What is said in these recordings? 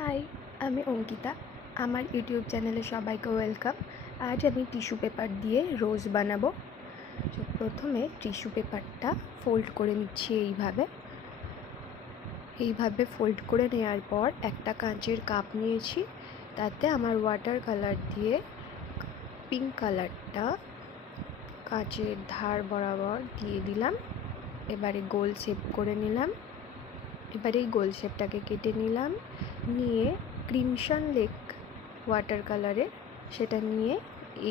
High, আমি অঙ্কিতা। আমার YouTube চ্যানেলে সবাইকে ওয়েলকাম। আজ আমি টিস্যু পেপার দিয়ে রোজ বানাবো। তো প্রথমে টিস্যু পেপারটা ফোল্ড করে নিচ্ছি এইভাবে ফোল্ড করে নেওয়ার পর একটা কাঁচের কাপ নিয়েছি, তাতে আমার ওয়াটার কালার দিয়ে পিঙ্ক কালারটা কাঁচের ধার বরাবর দিয়ে দিলাম। এবারে গোল শেপ করে নিলাম। এবারে এই গোল শেপটাকে কেটে নিলাম, নিয়ে ক্রিমসন লেক ওয়াটার কালারের সেটা নিয়ে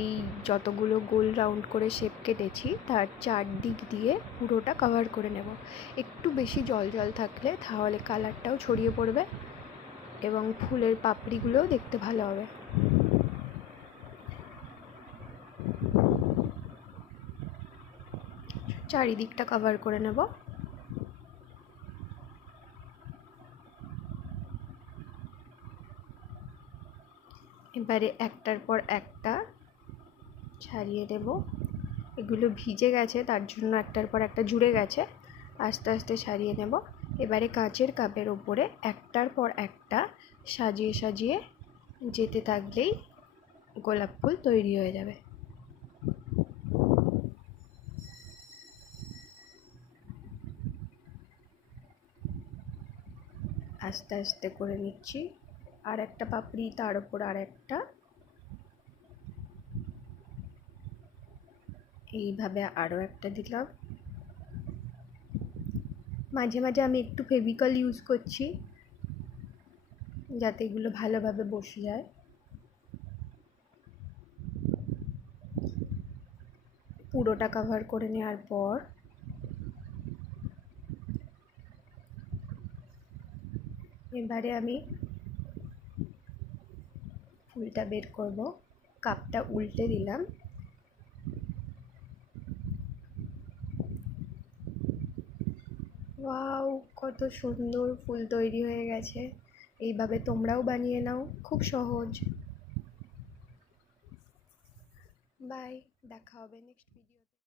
এই যতগুলো গোল রাউন্ড করে শেপ কেটেছি তার চারদিক দিয়ে পুরোটা কভার করে নেব। একটু বেশি জল জল থাকলে তাহলে কালারটাও ছড়িয়ে পড়বে এবং ফুলের পাপড়িগুলোও দেখতে ভালো হবে। চারিদিকটা কভার করে নেব। এবারে একটার পর একটা ছাড়িয়ে দেব। এগুলো ভিজে গেছে, তার জন্য একটার পর একটা জুড়ে গেছে, আস্তে আস্তে ছাড়িয়ে নেব। এবারে কাঁচের কাপের ওপরে একটার পর একটা সাজিয়ে সাজিয়ে যেতে থাকলেই গোলাপ ফুল তৈরি হয়ে যাবে। আস্তে আস্তে করে নিচ্ছি, আর একটা পাপড়ি, তার ওপর আর একটা, এইভাবে আরও একটা দিলাম। মাঝে মাঝে আমি একটু ফেভিকল ইউজ করছি যাতে এগুলো ভালোভাবে বসে যায়। পুরোটা কভার করে নেওয়ার পর এবারে আমি ফুলটা বের করব। কাপটা উল্টে দিলাম। ওয়াও, কত সুন্দর ফুল তৈরি হয়ে গেছে। এইভাবে তোমরাও বানিয়ে নাও, খুব সহজ। বাই, দেখা হবে নেক্সট ভিডিও।